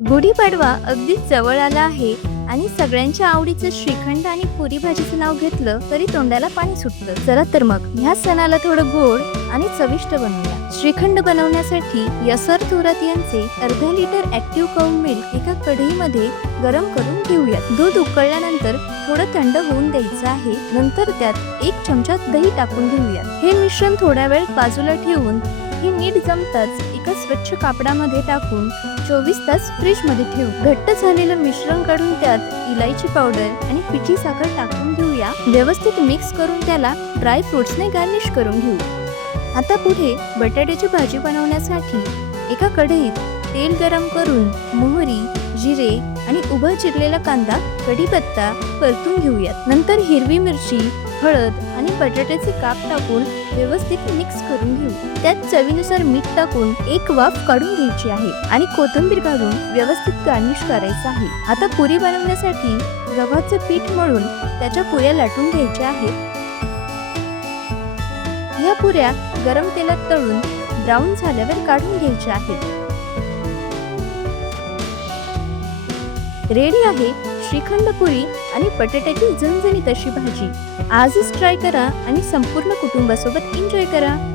गुढीपाडवा अगदीच जवळ आला आहे आणि सगळ्यांच्या आवडीचं श्रीखंड आणि पुरी भाजीचं नाव घेतलं तरी तोंडाला पाणी सुटतं. चला तर मग ह्या सणाला थोडं गोड आणि चविष्ट बनवूया. श्रीखंड बनवण्यासाठी यसर थोरात यांचे अर्धा लिटर ऍक्टिव्ह काऊ मिल्क एका कढईमध्ये गरम करून घेऊयात. दूध उकळल्यानंतर थोडं थंड होऊन द्यायचं आहे. नंतर त्यात 1 चमचा दही टाकून घेऊयात. हे मिश्रण थोडा वेळ बाजूला ठेवून हे नीट जमताच एका स्वच्छ कापडामध्ये टाकून 24 तास फ्रीज मध्ये ठेवू. घट्ट झालेलं मिश्रण काढून त्यात इलायची पावडर आणि पिठी साखर टाकून घेऊया. व्यवस्थित मिक्स करून त्याला ड्राय फ्रुट्सने गार्निश करून घेऊ. आता पुढे बटाट्याची भाजी बनवण्यासाठी एका कढईत तेल गरम करून मोहरी, जिरे आणि उभा चिरलेला कांदा, कढीपत्ता परतून घेऊयात. नंतर हिरवी मिरची, हळद आणि बटाट्याचे काप टाकून व्यवस्थित मिक्स करून घेऊ. त्यात चवीनुसार मीठ टाकून एक वाफ काढून घ्यायची आहे आणि कोथिंबीर घालून व्यवस्थित गार्निश करायचं आहे. आता पुरी बनवण्यासाठी गव्हाचं पीठ मळून त्याच्या पुऱ्या लाटून घ्यायच्या आहेत. या पुऱ्या गरम तेलात तळून ब्राऊन झाल्यावर काढून घ्यायच्या आहेत. रेडी आहे श्रीखंड पुरी आणि बटाट्याची झणझणीत अशी भाजी. आजच ट्राय करा आणि संपूर्ण कुटुंबासोबत एन्जॉय करा.